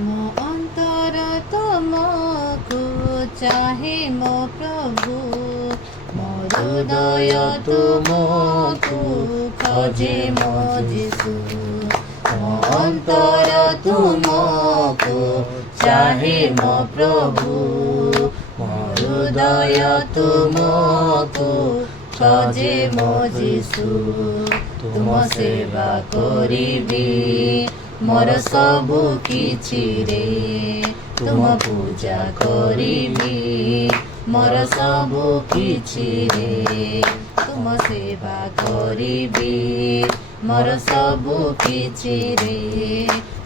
ମୋ ଅନ୍ତର ତୁମକୁ ଚାହେଁ ମୋ ପ୍ରଭୁ, ମୋ ହୃଦୟ ତୁମକୁ ଖୋଜେ ମୋ ଯୀଶୁ। ମୋ ଅନ୍ତର ତୁମକୁ ଚାହେଁ ମୋ ପ୍ରଭୁ, ମୋ ହୃଦୟ ତୁମକୁ ଖୋଜେ ମୋ ଯୀଶୁ। ତୁମ ସେବା କରିବି ମୋର ସବୁ କିଛିରେ, ତୁମ ପୂଜା କରିବି ମୋର ସବୁ କିଛିରେ। ତୁମ ସେବା କରିବି ମୋର ସବୁ କିଛିରେ,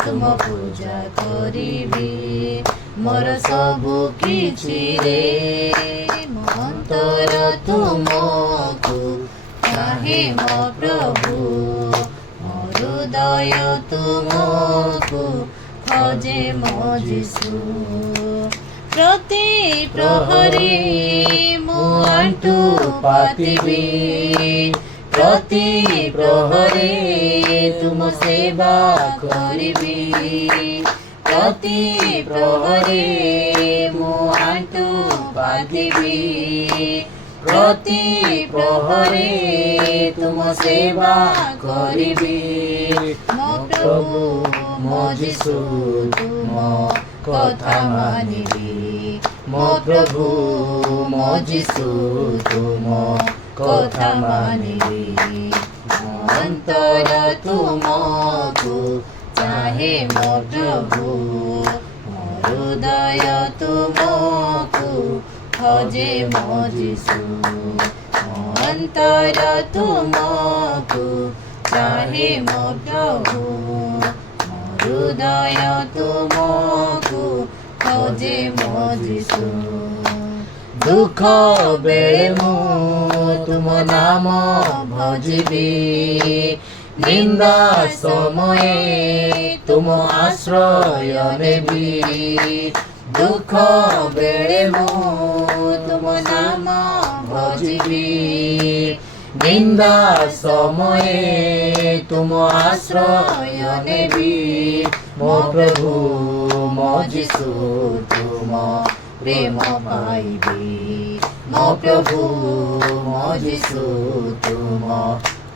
ତୁମ ପୂଜା କରିବି ମୋର ସବୁ କିଛିରେ। ମୋ ଅନ୍ତର ତୁମକୁ ଚାହେଁ ମୋ ପ୍ରଭୁ, ମୋ ହୃଦୟ ତୁମକୁ ଖୋଜେ ମୋ ଯୀଶୁ। ପ୍ରତି ପ୍ରହରୀ ମୁଁ ଆଣ୍ଠୁ ପାତିବି, ପ୍ରତି ପ୍ରହରୀ ତୁମ ସେବା କରିବି। ପ୍ରତି ପ୍ରହରୀ ମୁଁ ଆଣ୍ଠୁ ପାତିବି, ପ୍ରତି ପ୍ରହରୀ ତୁମ ସେବା କରିବି। ମୋ ପ୍ରଭୁ ମୋ ଯୀଶୁ ତୁମ କଥା ମାନିବି, ମୋ ପ୍ରଭୁ ମୋ ଯୀଶୁ ତୁମ କଥା ମାନିବି। ମୋ ଅନ୍ତର ତୁମକୁ ଚାହେଁ ମୋ ପ୍ରଭୁ, ମୋ ହୃଦୟ ତୁମକୁ ଖୋଜେ ମୋ ଯୀଶୁ। ମୋ ଅନ୍ତର ତୁମକୁ ଚାହେଁ ମୋ ପ୍ରଭୁ, ମୋ ହୃଦୟ ତୁମକୁ ଖୋଜେ ମୋ ଯୀଶୁ। ଦୁଃଖ ବେଳେ ମୁଁ ତୁମ ନାମ ଭଜିବି, ନିନ୍ଦା ସମୟରେ ତୁମ ଆଶ୍ରୟ ନେବି। ଦୁଃଖ ବେଳେ ମୁଁ ତୁମ ନାମ ଭଜିବି, ନିନ୍ଦା ସମୟରେ ତୁମ ଆଶ୍ରୟ ନେବି। ମୋ ପ୍ରଭୁ ମୋ ଯୀଶୁ ତୁମ ପ୍ରେମ ପାଇବି, ମୋ ପ୍ରଭୁ ମୋ ଯୀଶୁ ତୁମ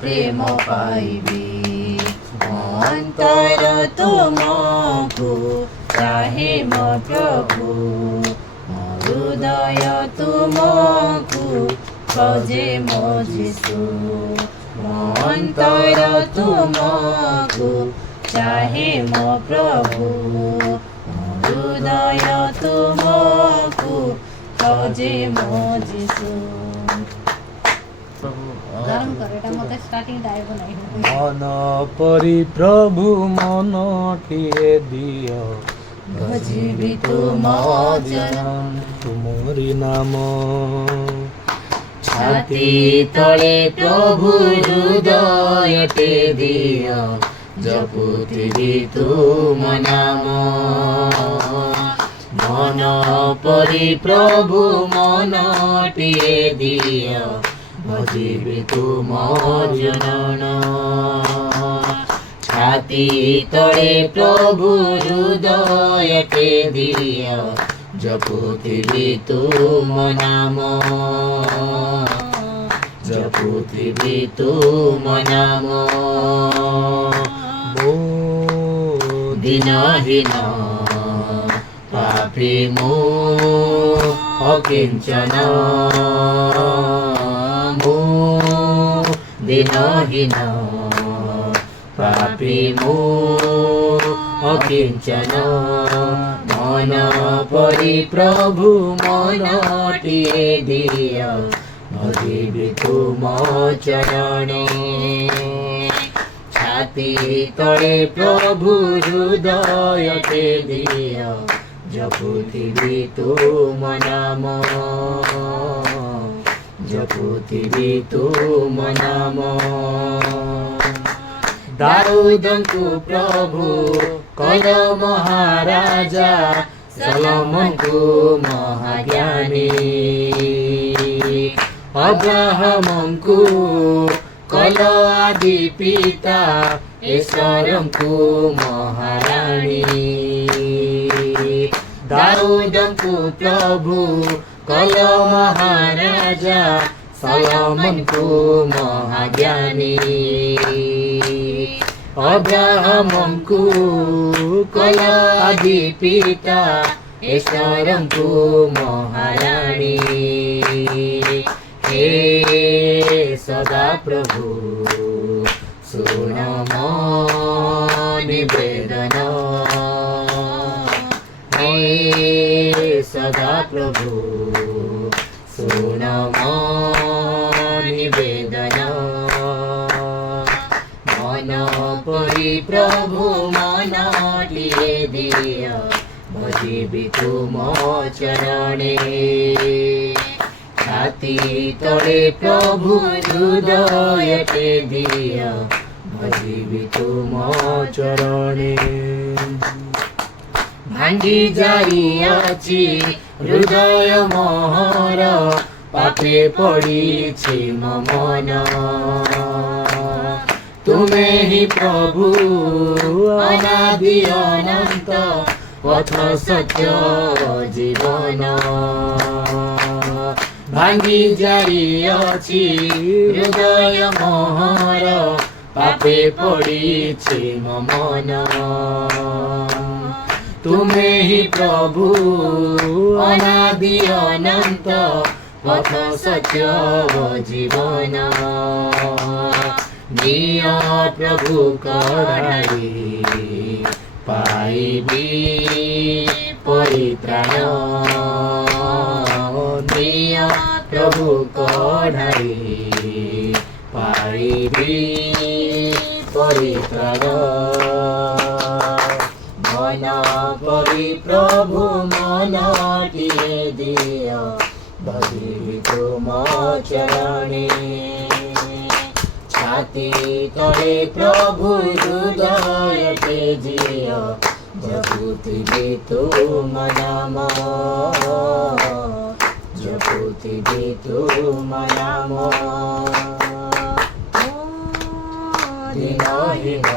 ପ୍ରେମ ପାଇବି। ମୋ ଅନ୍ତର ତୁମକୁ ଚାହେଁ ମୋ ପ୍ରଭୁ, ମୋ ହୃଦୟ ତୁମକୁ ଖୋଜେ ମୋ ଯୀଶୁ। ମୋ ଅନ୍ତର ତୁମକୁ ଚାହେଁ ମୋ ପ୍ରଭୁ, ମୋ ହୃଦୟ ତୁମକୁ ଖୋଜେ ମୋ ଯୀଶୁ। ମନ ପରି ପ୍ରଭୁ ମନଟିଏ ଦିଅ, ଭଜିବି ତୁମ ଜନ। ତୁମରି ନାମ ଛାତି ତଳେ ପ୍ରଭୁ ହୃଦୟଟେ ଦିଅ, ଜପୁଥିବି ତୁମ ନାମ। ମନ ପରି ପ୍ରଭୁ ମନଟିଏ ଦିଅ, ଭଜିବି ତୁମ ଜନନ। ଛାତି ତଳେ ପ୍ରଭୁ ହୃଦୟଟେ ଦିଅ, ଜପୁଥିବି ତୁମ ନାମ। ଜପୁଥିବି ତୁମ ନାମ। ଦିନହୀନ ପାପୀ ମୁଁ ଅକିଞ୍ଚନ, ମୁଁ ଦିନହୀନ ପାପୀ ମୁଁ ଅକିଞ୍ଚନ। ମନ ପରି ପ୍ରଭୁ ମନଟିଏ ଦିଅ, ଭଜିବି ତୁମ ଚରଣେ। ଛାତି ତଳେ ପ୍ରଭୁ ହୃଦୟଟେ ଦିଅ, ଜପୁଥିବି ତୁମ ନାମ। ଜପୁଥିବି ତୁମ ନାମ। ଦାଉଦଙ୍କୁ ପ୍ରଭୁ କଲ ମହାରାଜା, ସଲୋମନଙ୍କୁ ମହାଜ୍ଞାନୀ। ଅବ୍ରାହମଙ୍କୁ କଲ ଆଦି ପିତା, ଈଶ୍ୱରଙ୍କୁ ମହାରାଣୀ। ଦାଉଦଙ୍କୁ ପ୍ରଭୁ କଲ ମହାରାଜା, ସଲୋମନଙ୍କୁ ମହାଜ୍ଞାନୀ। ଅବ୍ରାହମଙ୍କୁ କଲ ଆଦି ପିତା, ଈଶ୍ୱରଙ୍କୁ ମହାରାଣୀ। ହେ ସଦା ପ୍ରଭୁ ଶୁଣ ମୋ ନିବେଦନ, ହେ ସଦା ପ୍ରଭୁ ଶୁଣ ମୋ ନିବେଦନ। ମନ ପରି ପ୍ରଭୁ ମନଟିଏ ଦିଅ, ଭଜିବି ତୁମ ଚରଣେ। ଛାତି ତଳେ ପ୍ରଭୁ ହୃଦୟଟେ ଦିଅ, ଭଜିବି ତୁମ ଚରଣେ। ଭାଙ୍ଗି ଯାଇଅଛି ହୃଦୟ ମୋହର, ପାପେ ପଡ଼ିଛି ମୋ ମନ। ତୁମେ ହିଁ ପ୍ରଭୁ ଅନାଦି ଅନନ୍ତ, ପଥ ସତ୍ୟ ଜୀବନ। ଭାଙ୍ଗି ଯାଇଅଛି ହୃଦୟ ମୋହର, ପାପେ ପଡ଼ିଛି ମୋ ମନ। ତୁମେ ହିଁ ପ୍ରଭୁ ଅନାଦି ଅନନ୍ତ, ପଥ ସତ୍ୟ ଜୀବନ। ନିଅ ପ୍ରଭୁ କଢ଼ାଇ, ପାଇବି ପରିତ୍ରାଣ। ନିଅ ପ୍ରଭୁ କଢ଼ାଇ, ପାଇବି ପରିତ୍ରାଣ। ମନ ପରି ପ୍ରଭୁ ମନଟିଏ ଦିଅ, ଭଜିବି ତୁମ ଚରଣେ। ଛାତି ତଳେ ପ୍ରଭୁ ହୃଦୟଟେ ଦିଅ, ଜପୁଥିବି ତୁମ ନାମ, ଜପୁଥିବି ତୁମ ନାମ। ଦିନହୀନ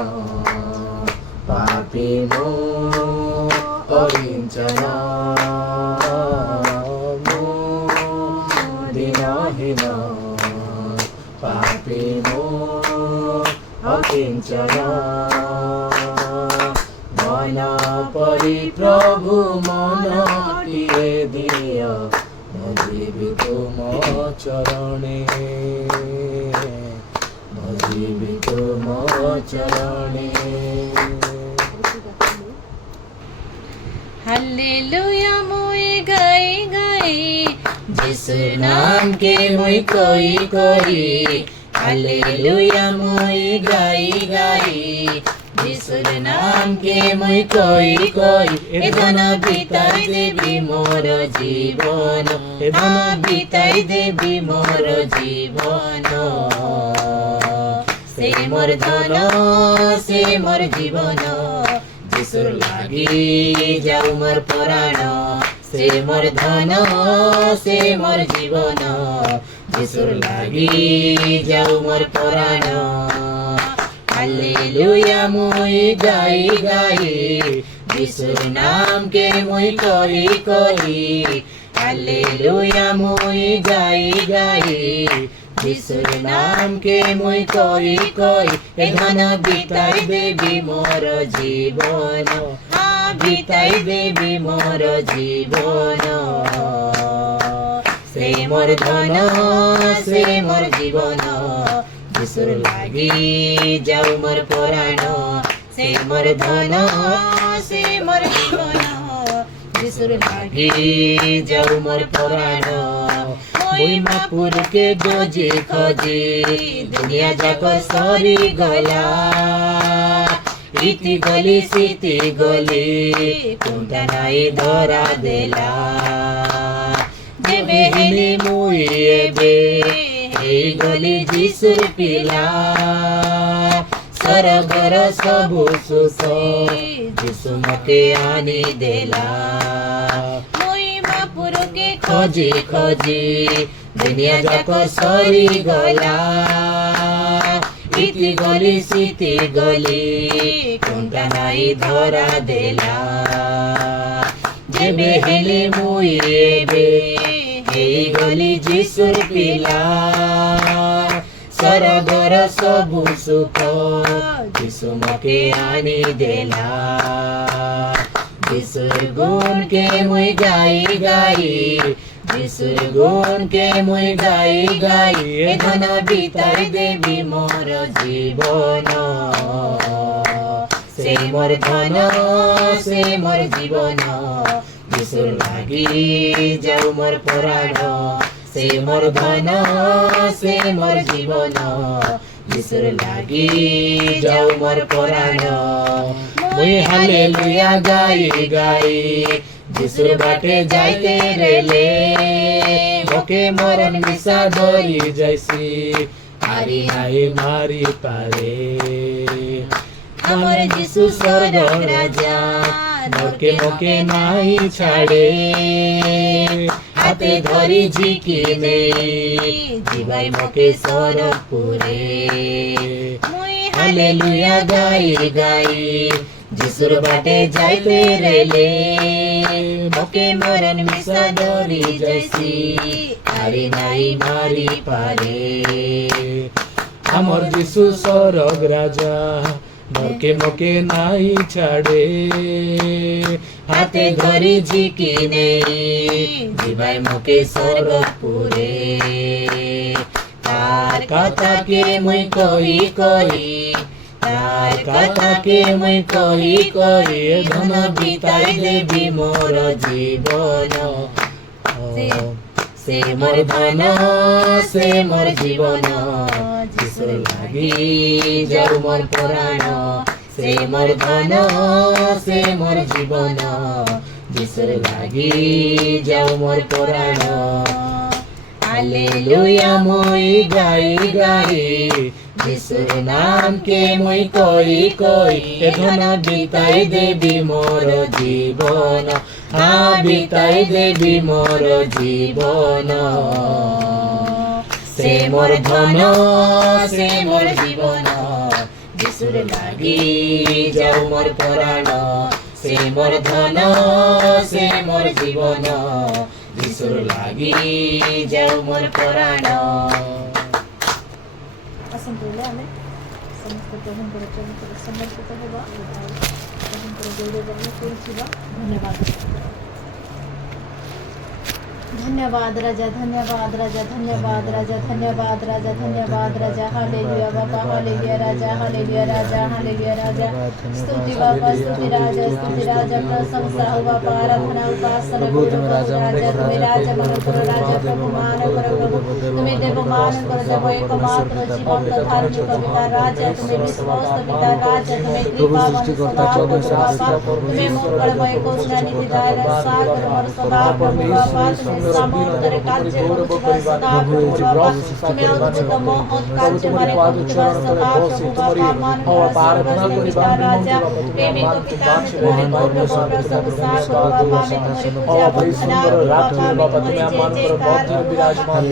ପାପୀ ମୁଁ ଅକିଞ୍ଚନ, ଦିନହୀନ ପାପୀ ମୁଁ ଅକିଞ୍ଚନ। ମନ ପରି ପ୍ରଭୁ ମନଟିଏ ଦିଅ, ଭଜିବି ତୁମ ଚରଣେ, ଭଜିବି ତୁମ ଚରଣେ। हालेलुया मोए गाई गाई, यीशु नाम के मुई कोई कोई। हालेलुया मोई गाई गाई, यीशु नाम के मुई कोई कोई। ए धन बिताई देवी मोर जीवन, ए धन बिताई देवी मोर जीवन। से मोर धन से मोर जीवन, यीशुर लागी जाऊ मोर प्राण। से मोर धन से मोर जीवन, यीशुर लागी जाऊ मोर प्राण। हालेलुया मुई गाई गाई, यीशुर नाम के मुई कोई कोई। हालेलुया मुई गाई गाई, यीशुर नाम के मुई कोई कोई। ए धन बिताई देवी मोर जीवन, हाँ बिताई देवी मोर जीवन। से मोर धन से मोर जीवन, यीशुर लागी जाऊ मोर प्राण। से मोर धन से मोर जीवन, यीशुर लागी जाऊ मोर प्राण। महिमापुर के खोजी खोजी दुनिया जाक सरी गला। इति गली सीति गली कुंटा नाई धरा देला। जेबे हेली मुई एबे हे गली जीसुर पिला। सरगर सबु सुस जीसु मके आनी देला। महिमापुर के खोजी खोजी दुनिया जाक सरी गला। इति गली सीति गली कुंटा नाई धरा देला। କେବେ ହେଲେ ମୁଇଁ ଏବେ ହେଇଗଲି ଯୀଶୁର ପିଲା ସରଗର ସବୁ ସୁଖ ଯୀଶୁ ମକେ ଆଣିଦେଲା ଯୀଶୁର ଗୁଣ କେ ମୁଇଁ ଗାଇ ଗାଇ ଯୀଶୁର ଗୁଣ କେ ମୁଇଁ ଗାଇ ଗାଇ ଏ ଧନ ବିତାଇ ଦେବି ମୋର ଜୀବନ ସେ ମୋର ଧନ ସେ ମୋର ଜୀବନ ଯୀଶୁର ଲାଗି ଯାଉ ମୋର ପରାଣ ସେ ମୋର ଧନ ସେ ମୋର ଜୀବନ ଯୀଶୁର ଲାଗି ଯାଉ ମୋର ପରାଣ ମୁଇଁ ହାଲେଲୁୟା ଗାଇ ଗାଇ ଯୀଶୁର ବାଟେ যাইতে রেলে মকে মরণ মিশা ধরি যাইছি আরি নাই মারি পারে আমার যিশু স্বর্গ রাজা মকে মকে নাই ছাড়ে হাতে ধরি ঝিকি নেই জিবাই মকে সরপুরে হালেলুয়া গাই গাই যিশুর বাটে যাইতে রেলে মকে মরণ মিশা ধরি যাইছি আরে নাই মারি পারে আমার যিশু স্বর্গ রাজা মকে মকে নাই ছাড়ে হাতে ধরি ঝিকি নেই জিবাই মকে সরপুরে তার কথাকে মুই কই কই তার কথাকে মুই কই কই ধন বিতাই দেবি মোর জীবন সে মোর ধন সে মোর জীবন যিশুর লাগি যাও মোর পরাণ সে মোর ধন সে মোর জীবন যিশুর লাগি যাও মোর পরাণ হালেলুয়া মুই গাই গাই যিশুর নাম কে মুই কই কই এ ধন বিতাই দেবি মোর জীবন হা বিতাই দেবি মোর জীবন সে মোর ধন সে মোর জীবন যিশুর লাগি যাও মোর পরাণ সে মোর ধন সে মোর জীবন যিশুর লাগি যাও মোর পরাণ ଆସନ୍ତୁ ଆମେ ସମସ୍ତେ ପ୍ରଭୁଙ୍କର ଚରିତ୍ରରେ ସମର୍ପିତ ହେବା ପ୍ରଭୁଙ୍କର ଗୌରବ କରୁଥିବା ଧନ୍ୟବାଦ धन्यवाद राजा धन्यवाद राजा धन्यवाद राजा धन्यवाद राजा धन्यवाद राजा हालेलुया बाबा हालेलुया राजा हालेलुया राजा स्तुति बाबा स्तुति राजा प्रशंसा हो बाबा आराधना उपासना करो राजा तुम्हें राजा मन करो राजा प्रभु मान करो प्रभु तुम्हें देव मान करो जब एकमात्र जीवंत धार्मिक पिता राजा तुम्हें विश्वास पिता राजा तुम्हें कृपावान स्वभाव बाबा तुम्हें मंगलमय करुणा निधि दायरा सागर और स्वभाव प्रभु बाबा सामर्थ्य कार्य करुवा सदा प्रभु बाबा तुम्हें अद्भुत महत् कार्य मारे करुवा सदा प्रभु बाबा मान करो पिता राजा प्रेमी को पिता तुम्हें गौरव प्रशंसा करो बाबा में तुम्हारी पूजा बाबा तुम्हें मान करो बहुत विराजमान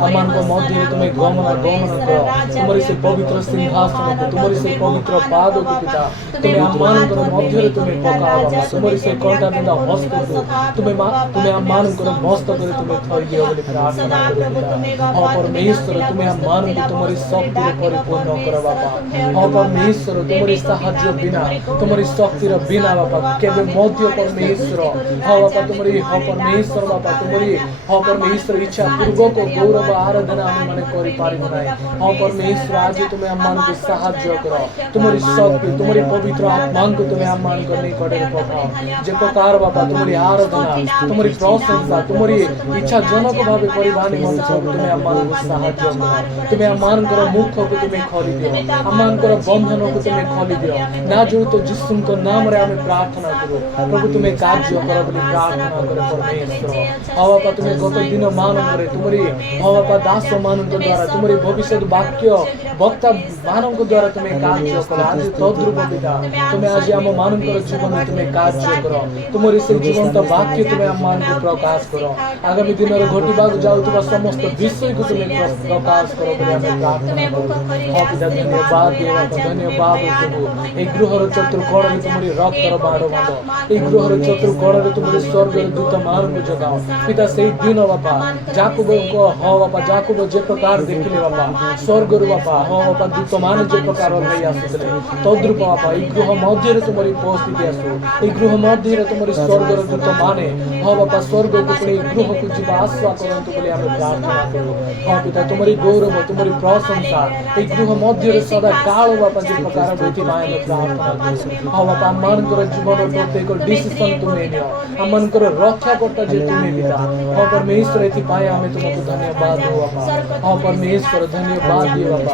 अमान को मध्य तुम्हें गमन करो तुम्हारे से पवित्र सिंहासन को तुम्हारे से पवित्र पादों को पिता तुम्हें अमान करो मध्य तुम्हें पकाओ तुम्हारे से कंटा बिंदा हस्त को तुम्हें अमान करो मस्त करे तुम्हें थर्गे बोले प्रार्थना करो हाँ परमेश्वर तुम्हें अमान को तुम्हारी शक्ति परिपूर्ण करो बाबा हाँ परमेश्वर तुम्हारी साहाय्य बिना तुम्हारी शक्ति बिना बाबा केवल मध्य परमेश्वर हाँ बाबा तुम्हारी हाँ परमेश्वर बाबा तुम्हारी हाँ परमेश्वर इच्छा पूर्वक गौरव आराधना आम मैंने करी पारिबु नाही हाँ परमेश्वर आज तुम्हें अम्मान को साहाय्य करो तुम्हारी शक्ति तुम्हारी पवित्र आत्मा को तुम्हें अम्मान करने कड़े पठाओ जे प्रकार बाबा तुम्हारी आराधना तुम्हारी प्रशंसा तुम्हारी इच्छा जनक भाव परिवानी तुम्हें अम्मान को साहाय्य करो तुम्हें अम्मान करो मुख को तुम्हें खोली दियो अम्मान करो बंधन को तुम्हें खोली दियो ना जो तो जिसुम को नाम रे हमें प्रार्थना करो प्रभु तुम्हें कार्य करो बोली प्रार्थना करो परमेश्वर हाँ बापा तुम्हें गत दिन मान करे तुम्हारी हाँ बापा दास मान द्वारा तुम्हारी भविष्य वाक्य वक्ता मान द्वारा तुम्हें कार्य करो आज तद्रुप पिता तुम्हें आज आम मान जीवन में तुम्हें कार्य करो तुम्हारी से जीवंत वाक्य तुम्हें अम्मान को प्रकाश करो आगामी दिन में घटवाक जाऊथुबा समस्त विषय को तुम प्रकाश करो बोली आमे प्रार्थना करू। हाँ पिता धन्यवाद दिए बापा, धन्यवाद प्रभु। ए गृहर चतुर्कोण में तुमरी रक्तर बाड़ बांध, ए गृहर चतुर्कोण में तुमरी स्वर्ग दूत मान को जगाओ पिता। से दिन बापा जाकुब को हाँ बापा जाकुब जे प्रकार देखिले बापा स्वर्ग बापा हाँ बापा दूत मान जे प्रकार नहीं आसुले तद्रूप बापा ए गृह मध्य तुमरी उपस्थिति आसु, ए गृह मध्य तुमरी स्वर्ग दूत माने हाँ बापा स्वर्ग को पुणी गृह को जीवा आश्वा करंतु बोली आमे प्रार्थना करू। हाँ पिता तुमरी गौरव तुमरी प्रशंसा ए गृह मध्य सदा काल बापा जे प्रकार होती माया प्रार्थना करू। हाँ बापा आमनकर जीवन प्रत्येक डिसीजन तुम्हें नियो, आमनकर रक्षा करता जे तुम्हें पिता। हाँ परमेश्वर एथि पाए आमे तुमको धन्यवाद हो बापा। हाँ परमेश्वर धन्यवाद दियो बापा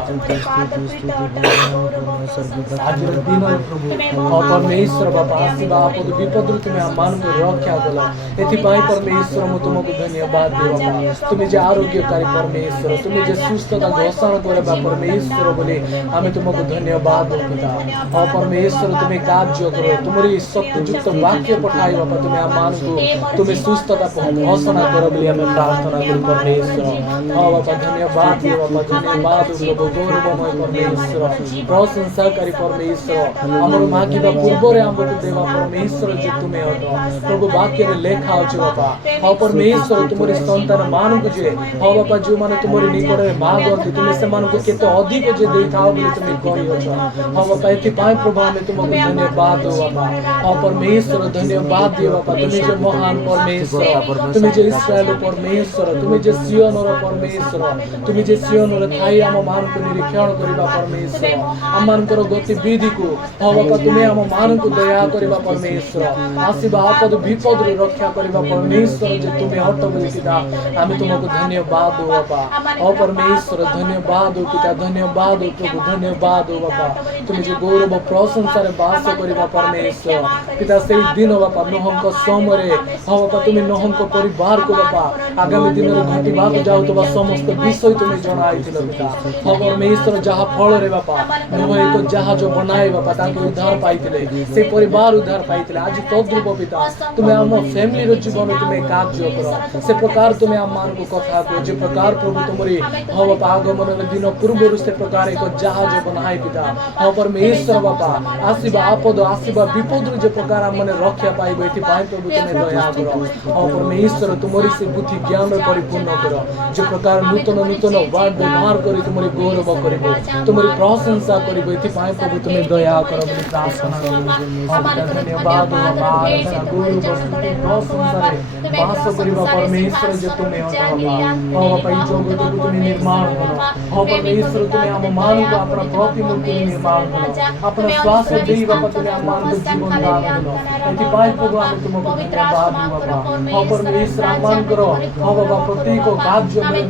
आज दिन प्रभु। हाँ परमेश्वर बापा आशीर्वाद आपद विपद तुम्हें आमान को रक्षा कला एथि पाए परमेश्वर मु तुमको धन्यवाद दियो बापा। तुम्हें जे आरोग्यकारी परमेश्वर तुम्हें जे सुस्थता घोषणा करे बा परमेश्वर बोले आमे तुमको धन्यवाद हो पिता। हाँ परमेश्वर तुम्हें कार्य करो तुम्हारी शक्तियुक्त वाक्य पठाई बापा तुम्हें आमान को तुम्हें सुस्थता घोषणा करो बोली हमें प्रार्थना करू परमेश्वर। हाँ बापा धन्यवाद दियो बापा, धन्यवाद प्रभु गौरवमय परमेश्वर प्रशंसाकारी परमेश्वर हमर मागिबा पूर्वरे हमको देवा परमेश्वर जे तुम्हें हो प्रभु वाक्य रे लेखा अछि बापा। हाँ परमेश्वर तुम्हारी संतान मान को जे हाँ बापा जो माने तुम्हारी निकट में मागंती तुम्हें से मान को केते अधिक जे देइथाओ बोली तुम्हें कहि हो। हाँ बापा एथि पाए प्रभु हमें तुमको धन्यवाद हो बापा। हाँ परमेश्वर धन्यवाद दियो बापा तुम्हें जे महान परमेश्वर तुम्हें जे इस्राएल परमेश्वर तुम्हें जे सियोन रो परमेश्वर तुम्हें जे सियोन रो थाई आम मान को निरीक्षण करिबा परमेश्वर आम मानकर गतिविधि को हाँ बापा तुम्हें आम मान को दया करिबा परमेश्वर आशीर्वाद आपद विपद रे रक्षा करिबा परमेश्वर जे तुम्हें हट बोली पिता आमे तुमको धन्यवाद हो बापा। हाँ परमेश्वर धन्यवाद हो पिता, धन्यवाद हो प्रभु, धन्यवाद हो बापा। तुम्हें जे गौरव प्रशंसा रे वास करिबा परमेश्वर पिता से दिन बापा नोहंक समय हाँ बापा तुम्हें नोहंक परिवार को बापा आगामी दिन में घटिबा जाऊ तो समस्त विषय तुम्हें जनाई पिता। हाँ परमेश्वर जहाँ फल रे बापा नोह एक जहाज बनाए बापा ताकि उद्धार पाइथिले से परिवार उद्धार पाइथिले आज तद्रूप पिता तुम्हें आम फैमिली रो जीवन तुम्हें कार्य करो से प्रकार तुम्हें आम मान को कथा को जे प्रकार प्रभु तुम्हारी हाँ बापा आगमन रे दिन पूर्व से प्रकार एक जहाज बनाए पिता। हाँ परमेश्वर बापा आशीर्वाद आपद आशीर्वाद विपद जे प्रकार आम माने रक्षा पाइबो एथि पाए प्रभु तुम्हें दया करो। हाँ परमेश्वर तुम्हारी से बुद्धि ज्ञान में परिपूर्ण करो जे प्रकार नूतन नूतन वर्ड व्यवहार करी तुम्हारी गौरव करिबो तुम्हारी प्रशंसा करिबो एथि पाए प्रभु तुम्हें दया करो बोली प्रार्थना करू। धन्यवाद बाबा गौरव स्तुति प्रशंसा रे वास करिबो परमेश्वर जे तुम्हें हो बाबा। हाँ बापा ई जगत को तुम्हें निर्माण करो। हाँ परमेश्वर तुम्हें हम मान को अपना प्रतिमूर्ति निर्माण करो अपना श्वास दे बापा तुम्हें हम मान को जीवन दान करो एथि पाए प्रभु हम तुमको धन्यवाद बाबा। हाँ परमेश्वर आह्वान करो हाँ बाबा प्रत्येक कार्य में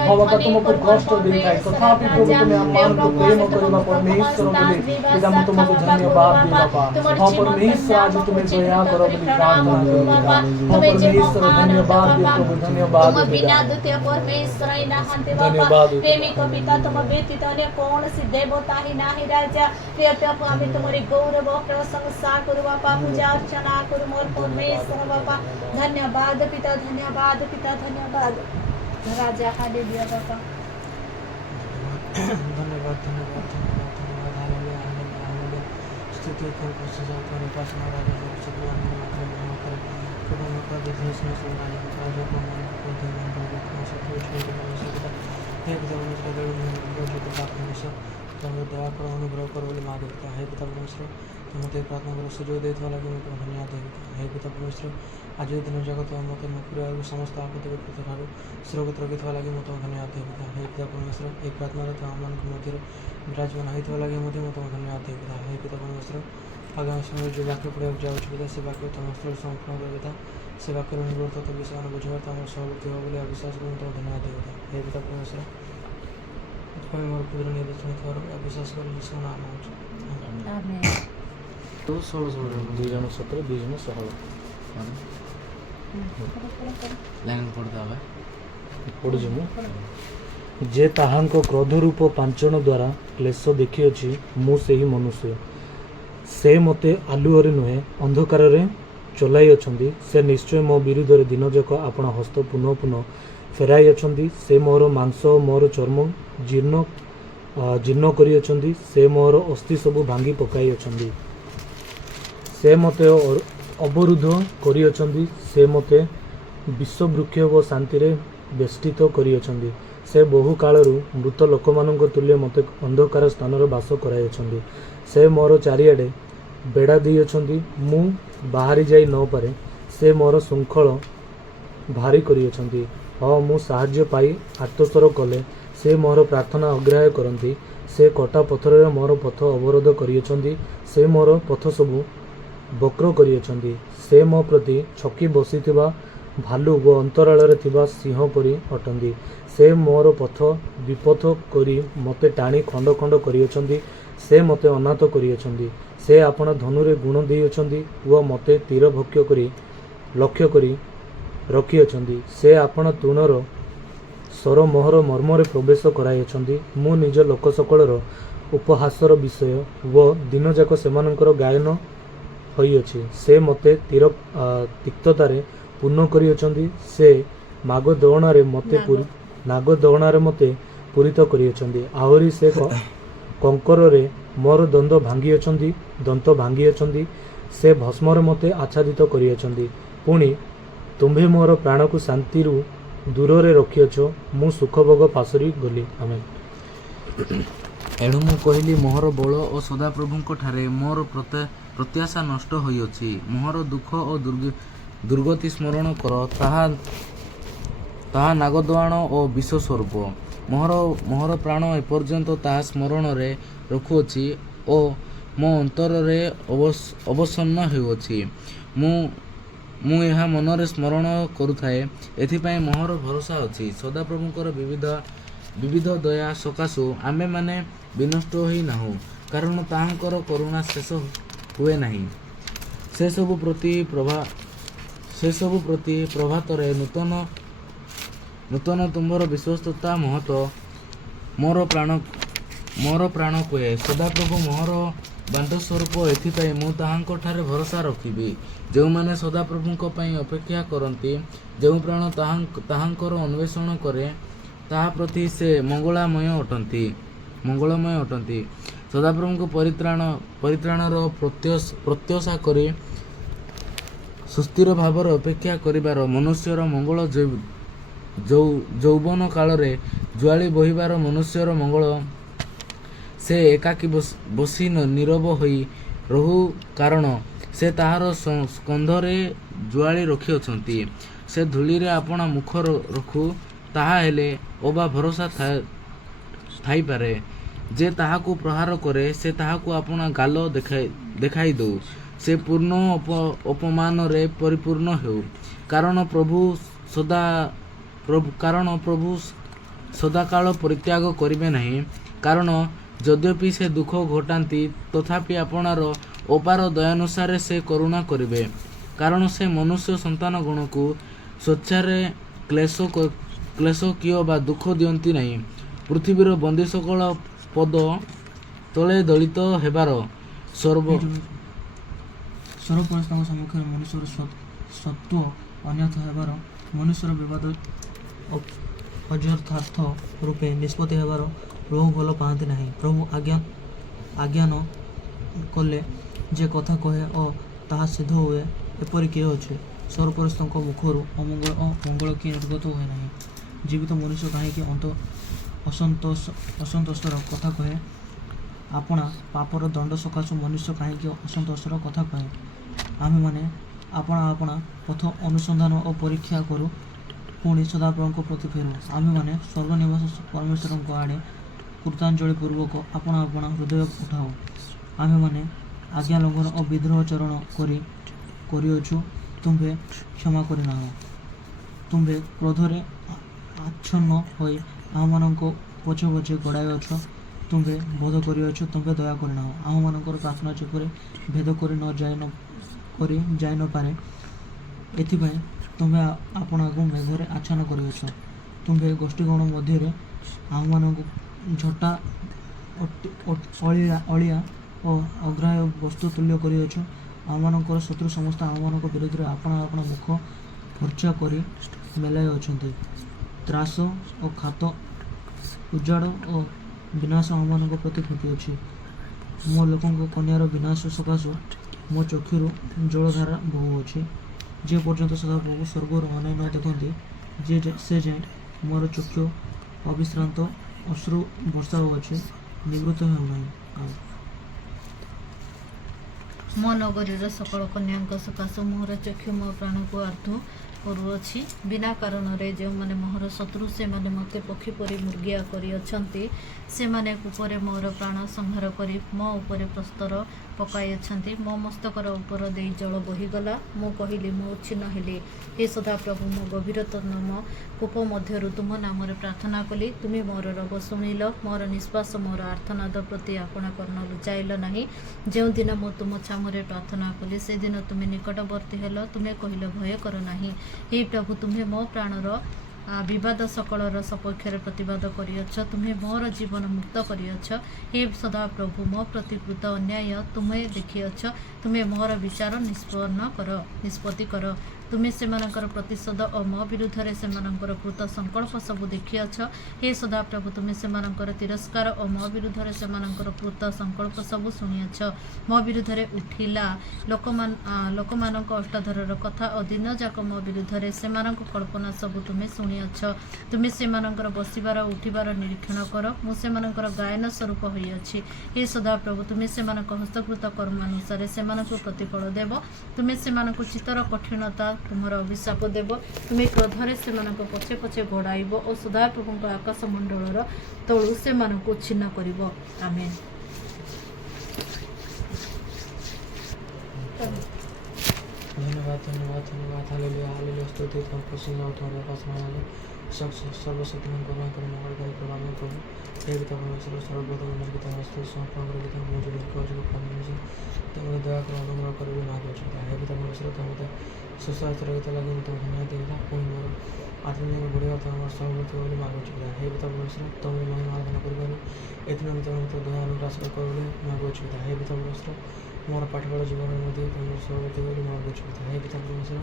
हाँ बाबा तुमको कष्ट देता है तथापि प्रभु तुम्हें आह्वान को प्रेम करिबा परमेश्वर बोली पिता हम तुमको धन्यवाद दी बाबा। हाँ परमेश्वर आज तुम्हें दया करो बोली प्रार्थना करू पिता। हाँ परमेश्वर धन्यवाद दे प्रभु धन्यवाद बिना द्वितीय परमेश्वर ही नाहंते धन्यवाद प्रेमी को पिता तुम व्यतीत अन्य कौनसी देवता ही नाही राजा प्रिय प्रभु आमे तुम्हारी गौरव प्रशंसा करू बापा पूजा अर्चना करू मोर परमेश्वर बापा। धन्यवाद पिता, धन्यवाद पिता, धन्यवाद राजा हालेलुया बापा। धन्यवाद धन्यवाद धन्यवाद धन्यवाद हालेलुया हालेलुया हालेलुया स्तुति को प्रशंसा और उपासना राजा को शुक्रिया हम करें प्रभु मका देखने से सुनाई राजा को मन को देवन को सब कुछ के परमेश्वर एक दम उसका दर में जो तो बात हमेशा प्रभु दया करो अनुग्रह करो बोले मांग देता है पिता परमेश्वर तुम ते प्रार्थना करो सुजो देत वाला के मत धन्यवाद देता है पिता परमेश्वर आज दिन जगत मत पूरा समस्त आपत्ति व्यक्ति ठारू स्रोगत रगित वाला के मत धन्यवाद देता है पिता परमेश्वर एक प्रार्थना रहता हम के मध्य विराजमान हित वाला के मत धन्यवाद देता है पिता परमेश्वर आगामी समय जो वाक्य पढ़े जाऊँ पिता से वाक्य समस्त संपूर्ण कर देता से वाक्य अनुग्रह तो विषय बुझा तुम सहवर्ती हो बोले अविश्वास को तुम धन्यवाद देता है पिता परमेश्वर मोर पुत्र निर्देशन करो अविश्वास कर जिसका नाम हो आमेन। तो 16 2 जन 17 2 जन 16 ଲାଇନ୍ ପଢ଼ିଦେବା ଭାଇ ପଢ଼ୁଛି ମୁଁ ଯେ ତାହାଙ୍କ କ୍ରୋଧ ରୂପ ପାଞ୍ଚଣ ଦ୍ୱାରା କ୍ଲେଶ ଦେଖିଅଛି ମୁଁ ସେହି ମନୁଷ୍ୟ ସେ ମୋତେ ଆଲୁଅରେ ନୁହେଁ ଅନ୍ଧକାରରେ ଚଲାଇଅଛନ୍ତି ସେ ନିଶ୍ଚୟ ମୋ ବିରୁଦ୍ଧରେ ଦିନଯାକ ଆପଣ ହସ୍ତ ପୁନଃ ପୁନଃ ଫେରାଇଅଛନ୍ତି। ସେ ମୋର ମାଂସ ଓ ମୋର ଚର୍ମ ଜୀର୍ଣ୍ଣ କରିଅଛନ୍ତି। ସେ ମୋର ଅସ୍ଥି ସବୁ ଭାଙ୍ଗି ପକାଇଅଛନ୍ତି। ସେ ମୋତେ ଅବରୁଦ୍ଧ କରିଅଛନ୍ତି। ସେ ମୋତେ ବିଶ୍ୱବୃକ୍ଷ ଓ ଶାନ୍ତିରେ ବେଷ୍ଟିତ କରିଅଛନ୍ତି। ସେ ବହୁ କାଳରୁ ମୃତ ଲୋକମାନଙ୍କ ତୁଲ୍ୟ ମୋତେ ଅନ୍ଧକାର ସ୍ଥାନରେ ବାସ କରାଇଅଛନ୍ତି। ସେ ମୋର ଚାରିଆଡ଼େ ବେଢ଼ା ଦେଇଅଛନ୍ତି, ମୁଁ ବାହାରି ଯାଇ ନ ପାରେ। ସେ ମୋର ଶୃଙ୍ଖଳ ଭାରି କରିଅଛନ୍ତି। ହଁ, ମୁଁ ସାହାଯ୍ୟ ପାଇ ଆର୍ତ୍ତସ୍ୱର କଲେ ସେ ମୋର ପ୍ରାର୍ଥନା ଅଗ୍ରାହ୍ୟ କରନ୍ତି। ସେ କଟା ପଥରରେ ମୋର ପଥ ଅବରୋଧ କରିଅଛନ୍ତି। ସେ ମୋର ପଥ ସବୁ ବକ୍ର କରିଅଛନ୍ତି। ସେ ମୋ ପ୍ରତି ଛକି ବସିଥିବା ଭାଲୁ ଓ ଅନ୍ତରାଳରେ ଥିବା ସିଂହ ପରି ଅଟନ୍ତି। ସେ ମୋର ପଥ ବିପଥ କରି ମୋତେ ଟାଣି ଖଣ୍ଡ ଖଣ୍ଡ କରିଅଛନ୍ତି। ସେ ମୋତେ ଅନାଥ କରିଅଛନ୍ତି। ସେ ଆପଣ ଧନୁରେ ଗୁଣ ଦେଇଅଛନ୍ତି ଓ ମୋତେ ତୀର ଭକ୍ଷ୍ୟ କରି ଲକ୍ଷ୍ୟ କରି ରଖିଅଛନ୍ତି। ସେ ଆପଣ ତୃଣର ସରମୋହର ମର୍ମରେ ପ୍ରବେଶ କରାଇଅଛନ୍ତି। ମୁଁ ନିଜ ଲୋକ ସକଳର ଉପହାସର ବିଷୟ ଓ ଦିନଯାକ ସେମାନଙ୍କର ଗାୟନ ହୋଇଅଛି। ସେ ମୋତେ ତିକ୍ତତାରେ ପୂର୍ଣ୍ଣ କରିଅଛନ୍ତି। ସେ ନାଗଦୌଣାରେ ମୋତେ ପୂରିତ କରିଅଛନ୍ତି। ଆହୁରି ସେ କଙ୍କରରେ ମୋର ଦନ୍ତ ଭାଙ୍ଗିଅଛନ୍ତି। ସେ ଭସ୍ମରେ ମୋତେ ଆଚ୍ଛାଦିତ କରିଅଛନ୍ତି। ପୁଣି ତୁମ୍ଭେ ମୋର ପ୍ରାଣକୁ ଶାନ୍ତିରୁ ଦୂରରେ ରଖିଅଛ। ମୁଁ ସୁଖଭୋଗ ପାଶୋରି ଗଲି। ଆମେନ୍। ଏଣୁ ମୁଁ କହିଲି, ମୋହର ବଳ ଓ ସଦାପ୍ରଭୁଙ୍କ ଠାରେ ମୋର ପ୍ରତ୍ୟାଶା ନଷ୍ଟ ହୋଇଅଛି। ମୋହର ଦୁଃଖ ଓ ଦୁର୍ଗତି ସ୍ମରଣ କର, ତାହା ନାଗଦୌଣ ଓ ବିଷ ସ୍ୱରୂପ। ମୋହର ପ୍ରାଣ ଏପର୍ଯ୍ୟନ୍ତ ତାହା ସ୍ମରଣରେ ରଖୁଅଛି ଓ ମୋ ଅନ୍ତରରେ ଅବସନ୍ନ ହେଉଅଛି। ମୁଁ ଏହା ମନରେ ସ୍ମରଣ କରୁଥାଏ। ଏଥିପାଇଁ ମୋହର ଭରସା ଅଛି। ସଦାପ୍ରଭୁଙ୍କର ବିବିଧ ଦୟା ସକାଶୁ ଆମେମାନେ ବିନଷ୍ଟ ହୋଇ ନାହୁଁ, କାରଣ ତାହାଙ୍କର କରୁଣା ଶେଷ ହୁଏ ନାହିଁ। ସେସବୁ ପ୍ରତି ପ୍ରଭାତରେ ନୂତନ ତୁମ୍ଭର ବିଶ୍ୱସ୍ତତା ମହତ ମୋର ପ୍ରାଣ କୁହେ। ସଦାପ୍ରଭୁ ମୋହର ବାଣ୍ଟସ୍ୱରୂପ। ଏଥିପାଇଁ ମୁଁ ତାହାଙ୍କଠାରେ ଭରସା ରଖିବି। ଯେଉଁମାନେ ସଦାପ୍ରଭୁଙ୍କ ପାଇଁ ଅପେକ୍ଷା କରନ୍ତି, ଯେଉଁ ପ୍ରାଣ ତାହାଙ୍କର ଅନ୍ୱେଷଣ କରେ, ତାହା ପ୍ରତି ସେ ମଙ୍ଗଳମୟ ଅଟନ୍ତି। ସଦାପ୍ରଭୁଙ୍କ ପରିତ୍ରାଣର ପ୍ରତ୍ୟାଶା କରି ସୁସ୍ଥିର ଭାବରେ ଅପେକ୍ଷା କରିବାର ମନୁଷ୍ୟର ମଙ୍ଗଳ, ଯୌବନ କାଳରେ ଜୁଆଳି ବହିବାର ମନୁଷ୍ୟର ମଙ୍ଗଳ। ସେ ଏକାକୀ ବସି ନୀରବ ହୋଇ ରହୁ, କାରଣ ସେ ତାହାର ସ୍କନ୍ଧରେ ଜୁଆଳି ରଖିଅଛନ୍ତି। ସେ ଧୂଳିରେ ଆପଣା ମୁଖ ରଖୁ, ତାହା ହେଲେ ଅବା ଭରସା ଥାଇପାରେ ଯେ ତାହାକୁ ପ୍ରହାର କରେ, ସେ ତାହାକୁ ଆପଣା ଗାଲ ଦେଖାଇ ଦଉ। ସେ ପୂର୍ଣ୍ଣ ଅପମାନରେ ପରିପୂର୍ଣ୍ଣ ହେଉ, କାରଣ ପ୍ରଭୁ ସଦାକାଳ ପରିତ୍ୟାଗ କରିବେ ନାହିଁ। କାରଣ ଯଦ୍ୟପି ସେ ଦୁଃଖ ଘଟାନ୍ତି, ତଥାପି ଆପଣାର ଅପାର ଦୟାନୁସାରେ ସେ କରୁଣା କରିବେ। କାରଣ ସେ ମନୁଷ୍ୟ ସନ୍ତାନ ଗଣକୁ ସ୍ୱଚ୍ଛାରେ କ୍ଲେଶ କିଅ ବା ଦୁଃଖ ଦିଅନ୍ତି ନାହିଁ। ପୃଥିବୀର ବନ୍ଦୀ ସକଳ ପଦ ତଳେ ଦଳିତ ହେବାର ସର୍ବପରିସ୍ଥିତିଙ୍କ ସମ୍ମୁଖରେ ମନୁଷ୍ୟର ସତ୍ତ୍ୱ ଅନ୍ୟଥ ହେବାର, ମନୁଷ୍ୟର ବିବାଦ ଅଯଥାର୍ଥ ରୂପେ ନିଷ୍ପତ୍ତି ହେବାର ପ୍ରଭୁ ଭଲ ପାଆନ୍ତି ନାହିଁ। ପ୍ରଭୁ ଆଜ୍ଞାନ କଲେ ଯେ କଥା କହେ ଓ ତାହା ସିଦ୍ଧ ହୁଏ, ଏପରି କିଏ ଅଛି? ସର୍ବପରିସ୍ଥିତିଙ୍କ ମୁଖରୁ ଅମଙ୍ଗଳ ଓ ମଙ୍ଗଳ କିଏ ନିର୍ଗତ ହୁଏ ନାହିଁ? ଜୀବିତ ମନୁଷ୍ୟ କାହିଁକି ଅସନ୍ତୋଷର କଥା କହେ? ଆପଣା ପାପର ଦଣ୍ଡ ସକାଶୁ ମନୁଷ୍ୟ କାହିଁକି ଅସନ୍ତୋଷର କଥା କହେ? ଆମେମାନେ ଆପଣା ପଥ ଅନୁସନ୍ଧାନ ଓ ପରୀକ୍ଷା କରୁ, ପୁଣି ସଦାପ୍ରଭୁଙ୍କ ପ୍ରତି ଫେରୁ। ଆମେମାନେ ସ୍ୱର୍ଗନିବାସ ପରମେଶ୍ୱରଙ୍କ ଆଡ଼େ କୃତାଞ୍ଜଳି ପୂର୍ବକ ଆପଣା ହୃଦୟ ଉଠାଉ। ଆମେମାନେ ଆଜ୍ଞା ଲଙ୍ଘନ ଓ ବିଦ୍ରୋହ ଚରଣ କରିଅଛୁ, ତୁମ୍ଭେ କ୍ଷମା କରିନାହ। ତୁମ୍ଭେ କ୍ରୋଧରେ ଆଚ୍ଛନ୍ନ ହୋଇ ଆମମାନଙ୍କୁ ପଛେ ପଛେ ଗଡ଼ାଇଅଛ। ତୁମ୍ଭେ ବୋଧ କରିଅଛ, ତୁମ୍ଭେ ଦୟା କରିନାହ। ଆମମାନଙ୍କର ପ୍ରାର୍ଥନା ଯେପରି ଭେଦ କରି ଯାଇ ନ ପାରେ, ଏଥିପାଇଁ ତୁମ୍ଭେ ଆପଣାକୁ ମେଘରେ ଆଚ୍ଛନ୍ନ କରିଅଛ। ତୁମ୍ଭେ ଗୋଷ୍ଠୀଗଣ ମଧ୍ୟରେ ଆମମାନଙ୍କୁ ଝଟା ଅଳିଆ ଓ ଅଗ୍ରାହ୍ୟ ବସ୍ତୁ ତୁଲ୍ୟ କରିଅଛ। ଆମମାନଙ୍କର ଶତ୍ରୁ ସମସ୍ତ ଆମମାନଙ୍କ ବିରୁଦ୍ଧରେ ଆପଣ ଆପଣ ମୁଖ ଫର୍ଚ୍ଚା କରି ମେଲାଇ ଅଛନ୍ତି। ତ୍ରାସ ଓ ଖାତ, ଉଜାଡ଼ ଓ ବିନାଶ ଆମମାନଙ୍କ ପ୍ରତି ଘଟିଅଛି। ମୋ ଲୋକଙ୍କ କନ୍ୟାର ବିନାଶ ସକାଶେ ମୋ ଚକ୍ଷୁରୁ ଜଳଧାରା ବହୁଅଛି। ଯେ ପର୍ଯ୍ୟନ୍ତ ସଦାପ୍ରଭୁ ସ୍ୱର୍ଗରୁ ଅନାଇ ନ ଦେଖନ୍ତି, ସେ ଯାଏଁ ମୋର ଚକ୍ଷୁ ଅବିଶ୍ରାନ୍ତ ଅଶ୍ରୁ ବର୍ଷା ହେଉଅଛି, ନିବୃତ୍ତ ହେଉନାହିଁ। ମୋ ନଗରୀର ସକଳ କନ୍ୟାଙ୍କ ସକାଶେ ମୋହର ଚକ୍ଷୁ ମୋ ପ୍ରାଣକୁ ଆର୍ଦ୍ଧ କରୁଅଛି। ବିନା କାରଣରେ ଯେଉଁମାନେ ମୋହର ଶତ୍ରୁ, ସେମାନେ ମୋତେ ପକ୍ଷୀ ପରି ମୃଗିଆ କରିଅଛନ୍ତି। ସେମାନେ ଉପରେ ମୋର ପ୍ରାଣ ସଂହାର କରି ମୋ ଉପରେ ପ୍ରସ୍ତର ପକାଇଅଛନ୍ତି। ମୋ ମସ୍ତକର ଉପର ଦେଇ ଜଳ ବୋହିଗଲା। ମୁଁ କହିଲି, ମୁଁ ଉଚ୍ଛିନ୍ନ ହେଲି। ହେ ସଦାପ୍ରଭୁ, ମୋ ଗଭୀରତମ କୂପ ମଧ୍ୟରୁ ତୁମ ନାମରେ ପ୍ରାର୍ଥନା କଲି। ତୁମେ ମୋର ରୋଗ ଶୁଣିଲ, ମୋର ନିଶ୍ୱାସ, ମୋର ଆର୍ତ୍ତନାଦ ପ୍ରତି ଆପଣା କର୍ଣ୍ଣ ଲୁଚାଇଲ ନାହିଁ। ଯେଉଁଦିନ ମୁଁ ତୁମ ଛାମୁରେ ପ୍ରାର୍ଥନା କଲି, ସେଦିନ ତୁମେ ନିକଟବର୍ତ୍ତୀ ହେଲ। ତୁମେ କହିଲ, ଭୟ କର ନାହିଁ। ହେ ପ୍ରଭୁ, ତୁମେ ମୋ ପ୍ରାଣର ବିବାଦ ସକଳର ସପକ୍ଷରେ ପ୍ରତିବାଦ କରିଅଛ। ତୁମେ ମୋର ଜୀବନ ମୁକ୍ତ କରିଅଛ। ହେ ସଦାପ୍ରଭୁ, ମୋ ପ୍ରତି କୃତ ଅନ୍ୟାୟ ତୁମେ ଦେଖିଅଛ। ତୁମେ ମୋର ବିଚାର ନିଷ୍ପତ୍ତି କର। ତୁମେ ସେମାନଙ୍କର ପ୍ରତିଶୋଧ ଓ ମୋ ବିରୁଦ୍ଧରେ ସେମାନଙ୍କର କୃତ ସଂକଳ୍ପ ସବୁ ଦେଖିଅଛ। ହେ ସଦାପ୍ରଭୁ, ତୁମେ ସେମାନଙ୍କର ତିରସ୍କାର ଓ ମୋ ବିରୁଦ୍ଧରେ ସେମାନଙ୍କର କୃତ ସଂକଳ୍ପ ସବୁ ଶୁଣିଅଛ। ମୋ ବିରୁଦ୍ଧରେ ଉଠିଲା ଲୋକମାନଙ୍କ ଅଷ୍ଟାଧରର କଥା ଓ ଦିନଯାକ ମୋ ବିରୁଦ୍ଧରେ ସେମାନଙ୍କ କଳ୍ପନା ସବୁ ତୁମେ ଶୁଣିଅଛ। ତୁମେ ସେମାନଙ୍କର ବସିବାର ଉଠିବାର ନିରୀକ୍ଷଣ କର। ମୁଁ ସେମାନଙ୍କର ଗାୟନ ସ୍ୱରୂପ ହୋଇଅଛି। ହେ ସଦାପ୍ରଭୁ, ତୁମେ ସେମାନଙ୍କ ହସ୍ତକୃତ କର୍ମାନୁସାରେ ସେମାନଙ୍କୁ ପ୍ରତିଫଳ ଦେବ। ତୁମେ ସେମାନଙ୍କୁ ଚିତ୍ତର କଠିନତା ତୁମର ଅଭିଶାପ ଦେବ। ତୁମେ କ୍ରୋଧରେ ସେମାନଙ୍କ ପଛେ ପଛେ ଗୋଡ଼ାଇବ ଓ ସଦାପ୍ରଭୁଙ୍କ ଆକାଶମଣ୍ଡଳର ତଳୁ ସେମାନଙ୍କୁ ଛିନ୍ନ କରିବ। ଆମେନ୍। धन्यवाद धन्यवाद धन्यवाद हालेलुया हालेलुया स्तुति तुम प्रसन्न हो तुम्हारे पास माने सर्वशक्तिमान करुणाकर मंगलकारी प्रभाव प्रभु हे पिता परमेश्वर सर्वप्रथम उन्नत पिता हस्त समर्पण कर पिता मुझे निर्भर जो परमेश्वर तुम्हें दया कर अनुग्रह कर भी मांगो छता हे पिता परमेश्वर तुम्हें सुस्वास्थ्य रहता लगे तुम धन्यवाद देवता पुण्य मोर आत्मीय में बढ़िया तुम्हारा सहमति बोली मांगो छता हे पिता परमेश्वर तुम्हें महिमा आराधना कर एतना में तुम दया अनुग्रह कर मांगो छता हे पिता परमेश्वर मोर पाठपढ़ा जीवन मध्य तुम सहमति बोली मांगो छता हे पिता परमेश्वर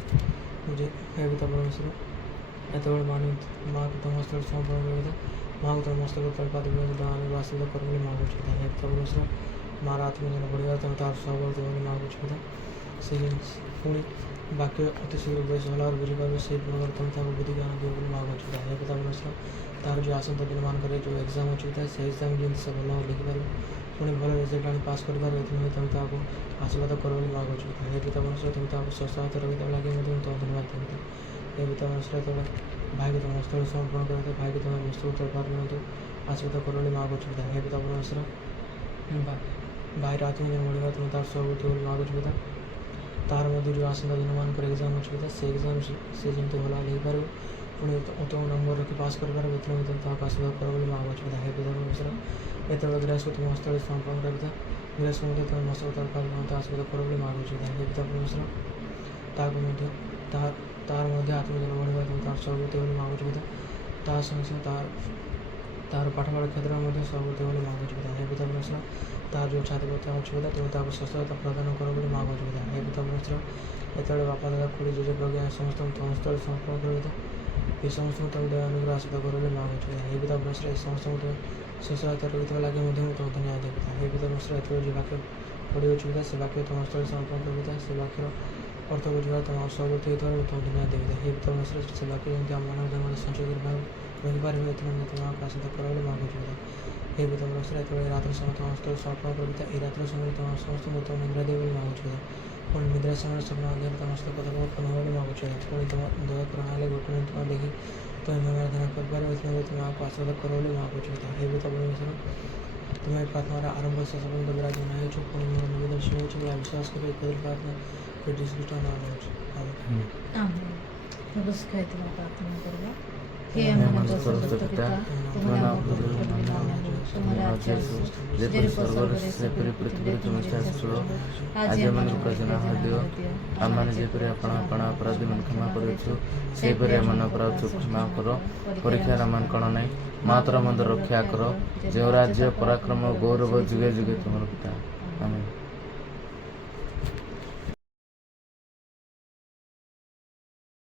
मुझे हे पिता परमेश्वर एतबे मानी माँ को तुम स्थल समर्पण कर माँ को तुम मस्तक तड़पा दान वास्तव कर मांगो छता हे पिता परमेश्वर मार आत्मा जन बढ़िया तुम तार सहमति बोली मांगो छता से पुणी बाक्य अति शीघ्र बेस भला और बुझीपारे से प्रकार तुम ताको बुद्धि ज्ञान दियो बोली मांगो छता हे पिता परमेश्वर तार जो आसंता दिन मान करे जो एग्जाम होता है से एग्जाम जिन सब भला लिखिपारे पुणी भल रिजल्ट आनी पास करिपारे एथि तुम ताको आशीर्वाद कर बोली मांगो छता हे पिता परमेश्वर तुम ताको स्वस्थ रखिता लगे तुम तो धन्यवाद देवता हे पिता परमेश्वर तो भाई को तुम स्थल समर्पण करते भाई को तुम वस्तु तर्पण करते आशीर्वाद कर बोली मांगो छता हे पिता परमेश्वर भाई रात में बढ़िया तुम तार सहमति बोली मांगो छता तार मध्य जो आसंता दिन मान एग्जाम होता से एग्जाम से जमी भला लिखिपार पुणी उत्तम नंबर रखी पास कर तुम ताको आशीर्वाद कर बोली मांगो छता हे पिता परमेश्वर एतबे ग्रास को तुम स्थल समर्पण करता ग्रास मध्य तुम मस्त तर्पण आशीर्वाद कर बोली मांगो छता हे पिता परमेश्वर तार मध्य आत्मजन बढ़िया तुम तार सहमति बोली मांगो छता तार संगे तार पाठपढ़ा क्षेत्र में सहमति बोली मांगो छता हे पिता परमेश्वर तार जो छात्रवृत्ति अच्छे तुम ताको स्वस्थता प्रदान कर बोली मांगो छता हे पिता परमेश्वर एतबे बापा दादा खुड़ी जेजे प्रज्ञा समस्त तुम स्थल समर्पण करता ये समस्त तुम दया अनुग्रह आशीर्वाद कर बोली मांगो छता हे पिता परमेश्वर इस समस्त तुम सुस्वास्थ्य रखिता लगे तुम धन्यवाद देवता हे पिता परमेश्वर एतबे जो वाक्य पढ़ी छुता से वाक्य तुम स्थल समर्पण करता से वाक्यर अर्थ बुझा तुम सहमति तुम धन्यवाद देवता हे पिता परमेश्वर से वाक्य जमी आम मान संचय रखिपार तुम आशीर्वाद कर बोली मांगो छता हे पिता परमेश्वर एतबे रात्र समय तुम स्थल समर्पण करता ये रात्र समय तुम समस्त तुम निद्रा दे बोली मांगो छता पुणी निद्रा समय स्वप्न आधार तुम समस्त कथा बोली मांगो छता पुणी तुम दया कर गोटे तुम देखी तुम आराधना कर तुम आपको आशीर्वाद कर बोली मांगो छता हे पिता परमेश्वर तुम्हें प्रार्थना आरंभ से संबंध विराजमान है पुणी मोर निवेदन शुरू विश्वास कर प्रार्थना प्रार्थना करवा हे हमारा स्वर्गस्थ पिता तुम्हारा नाम तुम्हारा राज्य आज मन प्रजना दियो आमने जेपरि आपण आपण अपराधी मन क्षमा करिछु सेपरि मन अपराध क्षमा करो परीक्षा मन कोन नै मात्र मंद रक्षा करो जो राज्य पराक्रम गौरव जुगे जुगे तुमर पिता आमेन।